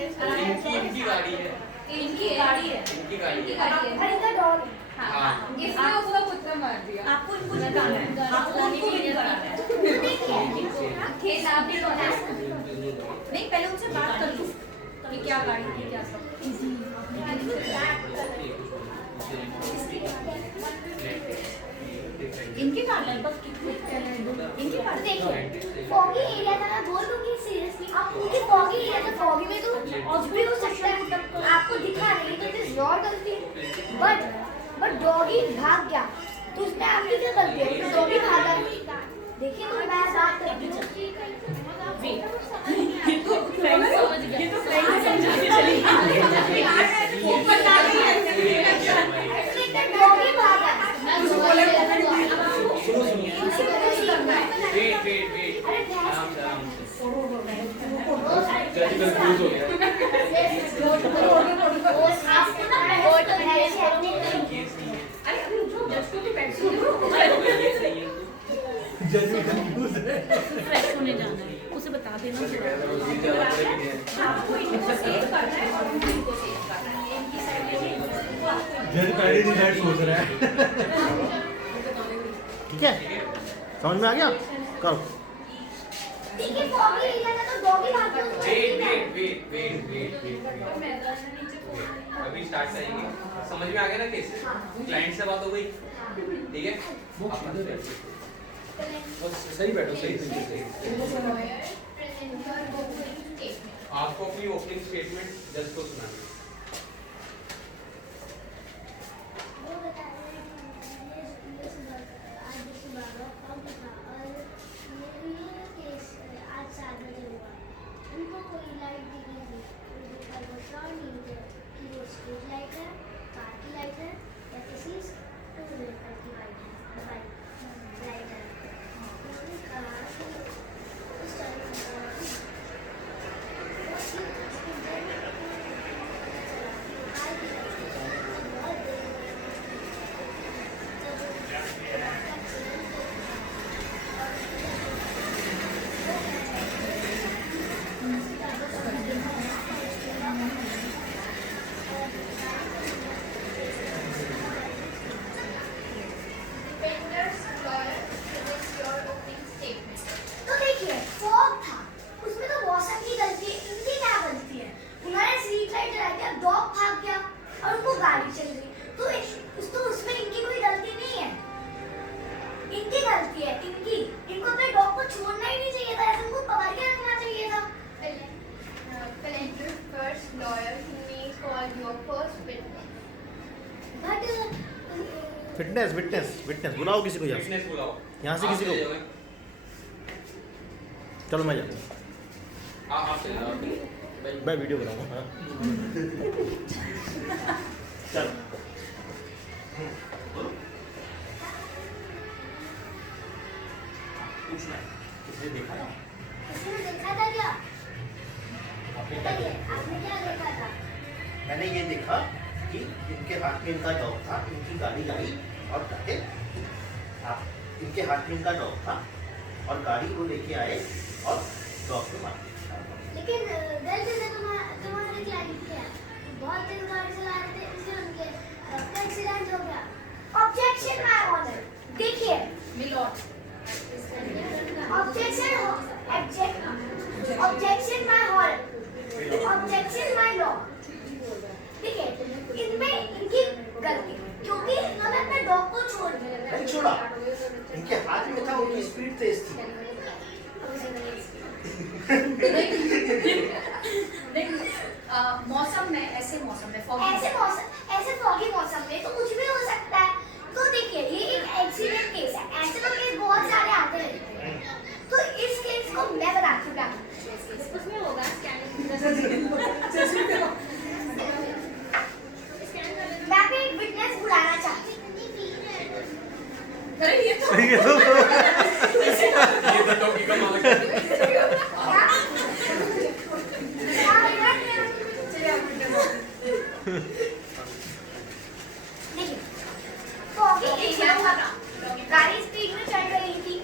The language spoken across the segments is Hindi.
इनकी गाड़ी है। इनकी गाड़ी है। इनकी गाड़ी है। अरे इनका डॉग। हाँ। इसने उसको कुत्ता मार दिया। आपको इनको बताना है। आपको उनको भी कराना है। खेल आप भी तो है। नहीं पहले उनसे बात कर लो कि क्या गाड़ी है क्या सब। इनकी कार लगभग इनकी कार देखिए फॉगी एरिया था मैं बोल दूंगी सीरियसली आप पूरी फॉगी एरिया तो फॉगी में तो ऑफ भी हो सकता है आपको दिखा नहीं तो इट इज योर गलती बट डॉगी भाग गया तो उसमें आपकी क्या गलती है तो डॉगी भागा देखिए तो मैं बात करती हूँ ये तो फ्रेंड समझाने चली ऊपर डाल दिया डॉगी भागा वेट आराम से जज कंफ्यूज हो गया। जज भी कंफ्यूज है। फ्रेश होने जाना है उसे बता देना आपको इनको सेव करना है और इनको सेव करना है इनकी साइड में जज पहले ही साइड सोच रहा है। ठीक है समझ में आ गया करो। देखिए फॉगी एरिया था तो डॉगी भाग गया वेट अभी स्टार्ट करेंगे। समझ में आ गया ना केस? क्लाइंट से बात हो गई ठीक है बस सही बैठो सही तरीके से। आपको अपनी ओपनिंग स्टेटमेंट जज को सुनानी है। विटनेस बुलाओ किसी को यहाँ से किसी को। चलो मैं जाता हूँ मैं वीडियो बनाऊंगा। चलो किसने देखा था? किसने देखा था क्या? आपने क्या देखा था? मैंने ये देखा कि इनके हाथ में इनका डॉग था, इनकी गाड़ी आई और जाके इनके हाथ में इनका डॉग था और गाड़ी को लेके आए और डॉग को मार दिया। लेकिन गलती से तुम्हारे क्या किया? बहुत तेज गाड़ी चला रहे थे इसलिए उनके एक्सीडेंट हो गया। Objection my honour. देखिए milord objection my hall objection my lord. देखिए इनमें इनकी गलती क्योंकि इन्होंने अपने डॉग को छोड़ दिया। नहीं छोड़ा, इनके हाथ में था, उनकी स्पीड तेज थी। मौसम में ऐसे फॉगी मौसम में तो कुछ भी हो सकता है। तो देखिए ये एक एक्सीडेंट केस है, ऐसे तो केस बहुत सारे आते हैं। तो इस केस को मैं बताती हूँ क्या उसमें होगा। मैं भी एक विटनेस बुलाना चाहती हूँ। अरे ये तो ये तो टॉपिक का मामला है। गाड़ी स्पीड में चल रही थी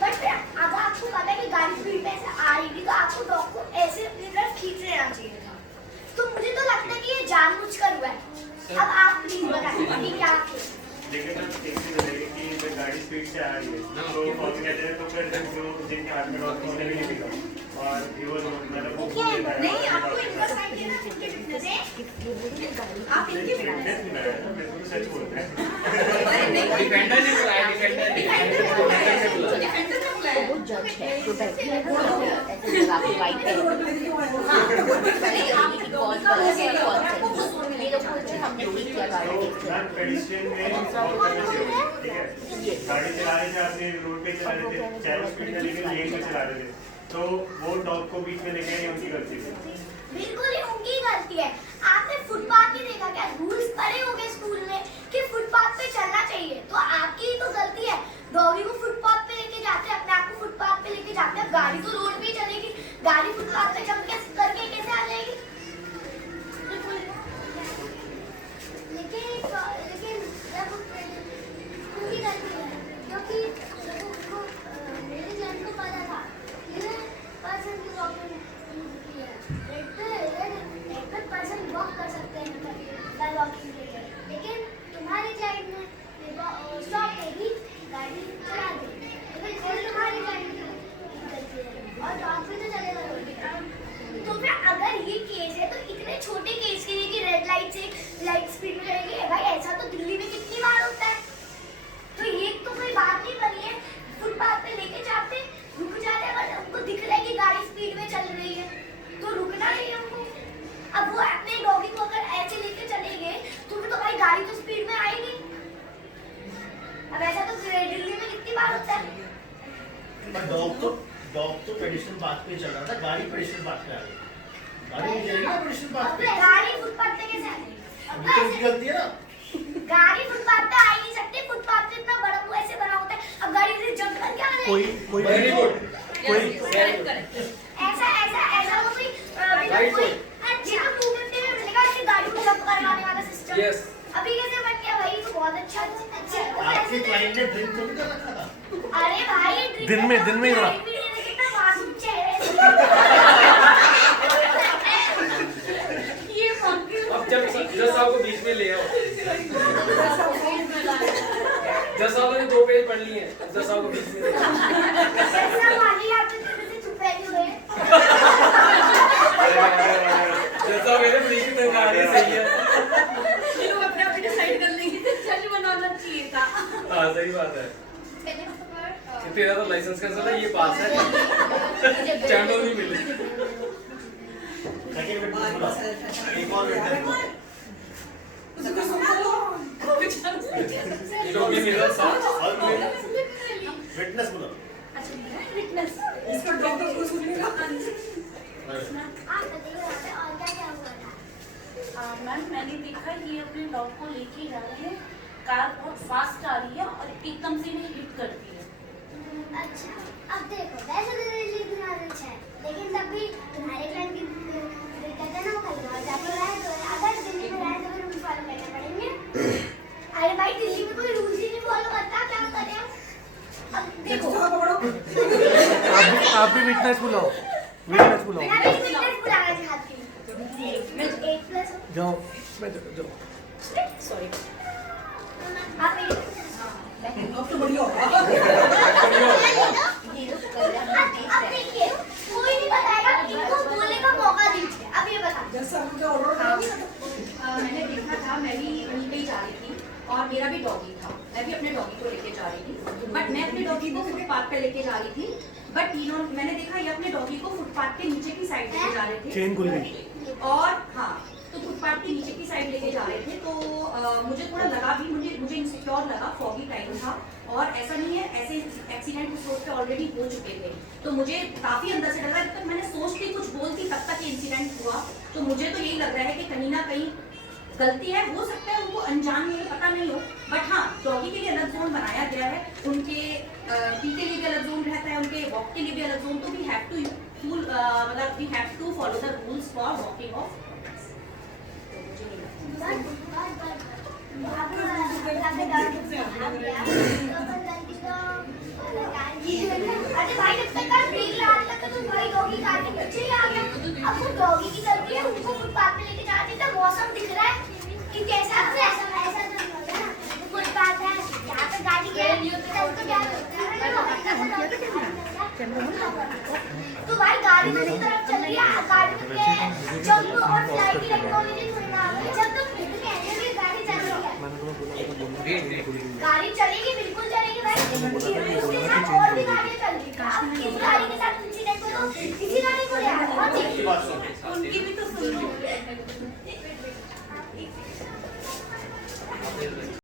बट अगर आपको पता है कि गाड़ी स्पीड में से आ रही थी तो आपको डॉग को ऐसे अपनी तरफ खींच लेना चाहिए था। अब आप प्लीज बताइए कि क्या लेकिन आप एक चीज बताइए कि जब गाड़ी स्पीड से आ रही है तो फॉगी कहते हैं तो फिर जो जिनके हाथ में डॉग उन्हें भी नहीं दिखा और ये वो मतलब वो नहीं आपको इनका साइड देना इनके फिटनेस है आप इनकी फिटनेस मेरे को तो सच बोलते हैं अरे नहीं डिफेंडर ने बुलाया, डिफेंडर ने डिफेंडर ने बुलाया वो जज है तो बैठी है ऐसे लगा के वाइट है बहुत गलत है ये लोग को हमने ठीक किया गाड़ी तो मैं पेडिस्ट्रियन में वॉक करना चाहिए ठीक है गाड़ी चला रहे थे आपने रोड पे चला रहे थे चाहे स्पीड में लेकिन लेन पे चला रहे थे तो वो डॉग को बीच में लेके आए उनकी गलती थी बिल्कुल ही उनकी गलती है। आपने फुटपाथ नहीं देखा क्या? रूल्स पढ़े होंगे स्कूल में कि फुटपाथ पे चलना चाहिए, तो आपकी ही तो गलती है। डॉगी को फुटपाथ पे लेके जाते हैं, अपने आप को फुटपाथ पे लेके जाते हैं, गाड़ी तो रोड पे ही चलेगी, गाड़ी फुटपाथ पे जंप करके कैसे आ जाएगी? लेकिन जब उनकी गलती है क्योंकि जब उनको मेरे जान को पता था कि पर्सन की प्रॉब्लम है रेड पे पर्सन वॉक कर सकते हैं बाय वॉकिंग के लिए, लेकिन तुम्हारी क्लाइंट ने स्टॉप पे ही गाड़ी चला दी, तो फिर तुम्हारी क्लाइंट की गलती है और डॉग भी तो चलेगा रोड। तो फिर अगर ये केस है तो इतने छोटे केस के लिए कि रेड लाइट से लाइट स्पीड में चलेगी, भाई ऐसा तो दिल्ली में कितनी बार होता है, तो ये तो कोई बात नहीं बनी है। फुटपाथ पे लेके जाते रुक जाते, अगर उनको दिख रहा है कि गाड़ी स्पीड में चल रही है तो रुकना नहीं है उनको। अब वो अपने डॉगी को अगर ऐसे लेके चलेंगे तो फिर तो भाई गाड़ी तो स्पीड में आएगी। अब ऐसा तो दिल्ली में कितनी बार होता है। पर डॉग तो पेडिस्ट्रियन पाथ पे चल रहा था, गाड़ी पेडिस्ट्रियन पाथ पे आ गई, गाड़ी नहीं चलेगी ना पेडिस्ट्रियन पाथ पे, गाड़ी फुटपाथ पे कैसे आएगी? अब तो उनकी गलती है ना। गाड़ी फुटपाथ पे आ ही नहीं सकती, फुटपाथ पे इतना बड़ा वो ऐसे बना होता है, अब गाड़ी से जंप करके आ जाएगी। वेरी गुड ऐसा वो कोई अच्छा तो 2 घंटे में मिलेगा कि गाड़ी को जंप करवाने वाला सिस्टम। यस अभी कैसे बन गया भाई? तो बहुत अच्छा आपके क्लाइंट ने ड्रिंक तो नहीं कर रखा था? अरे भाई दिन में ही रहा। कितना मासूम चेहरा है। ये मंकी अब जब जज साहब को बीच में ले आओ, जज साहब ने 2 पेज पढ़ लिए हैं, जज साहब को बीच में ले आओ। कैसा मानी आप तो तेरे से चुप बैठे हुए हैं। जज साहब मेरे ब्रीफ में गा रहे सही है। ये लोग अपने आप ही डिसाइड कर लेंगे तो जज बनाना चाहिए था। हाँ सही बात है। तेरा तो लाइसेंस कैंसिल है, ये पास है, चैंडो नहीं मिले। सेकंड विटनेस बुलाओ, एक और विटनेस बुलाओ। ये लोग भी मिला साथ। और विटनेस बुलाओ। इसको डॉक्टर को सुनेगा। आप बताइए और क्या हुआ था? मैम मैंने देखा ये अपने डॉग को लेके जा रहे हैं, कार बहुत फास्ट आ रही है और एकदम से इन्हें हिट करती है। अच्छा अब देखो वैसे तो दिल्ली इतना अच्छा है, लेकिन तब भी तुम्हारे क्लाइंट की कहते हैं ना वो कहीं और जाके रहा है, तो अगर दिल्ली में रहे तो फिर रूल फॉलो करने पड़ेंगे। अरे भाई दिल्ली में कोई रूल्स ही नहीं फॉलो करता, क्या करें? अब देखो आप भी विटनेस बुलाओ, विटनेस बुलाओ। मैं अभी फिटनेस बुलाना चाहती हूँ। 8+ जाओ जाओ। सॉरी आप मेरी अब देखिए कोई नहीं बताएगा, इनको बोलने का मौका दीजिए। अब ये बता मैंने देखा था, मैं भी वहीं पे ही जा रही थी और मेरा भी डॉगी था, मैं भी अपने डॉगी को लेके जा रही थी, बट मैं अपने डॉगी को फुटपाथ पे लेके जा रही थी, बट मैंने देखा ये अपने डॉगी को फुटपाथ के नीचे की साइड लेके जा रहे थे चेन खुल गई। और हाँ तो फुटपाथ के नीचे की साइड लेके जा रहे थे, तो मुझे थोड़ा लगा भी, मुझे इनसिक्योर लगा, फॉगी टाइम था और ऐसा नहीं है, ऐसे एक्सीडेंट उस रोड पे ऑलरेडी हो चुके थे, तो मुझे काफी अंदर से लगा, जब तक मैंने सोचती कुछ बोलती तब तक ये इंसिडेंट हुआ, तो मुझे तो यही लग रहा है कि कहीं ना कहीं गलती है, हो सकता है उनको अनजान में पता नहीं हो, बट हाँ डॉगी के लिए अलग जोन बनाया गया है, उनके पी के लिए भी अलग जोन रहता है, उनके वॉक के लिए भी अलग जोन, तो we have to follow the rules for walking off. अरे भाई जब तक का ब्रेक लगाने लगा तो भाई डॉगी कार के पीछे ही आ गया। अब वो डॉगी की गलती है, उनको फुटपाथ पे लेके जाते थे, मौसम दिख रहा है कि कैसा तो भाई गाड़ी तो इस तरफ चल रही है, गाड़ी में जंप और फ्लाइट की टेक्नोलॉजी थोड़ी ना आ गई। जब तुम खुद कहते हो कि गाड़ी चल रही है, गाड़ी चलेगी, बिल्कुल चलेगी भाई। उसके साथ और भी गाड़ियाँ चल रही हैं। आप किस गाड़ी के साथ इंसिडेंट हो तो किसी गाड़ी को ले आओ। बात सुनो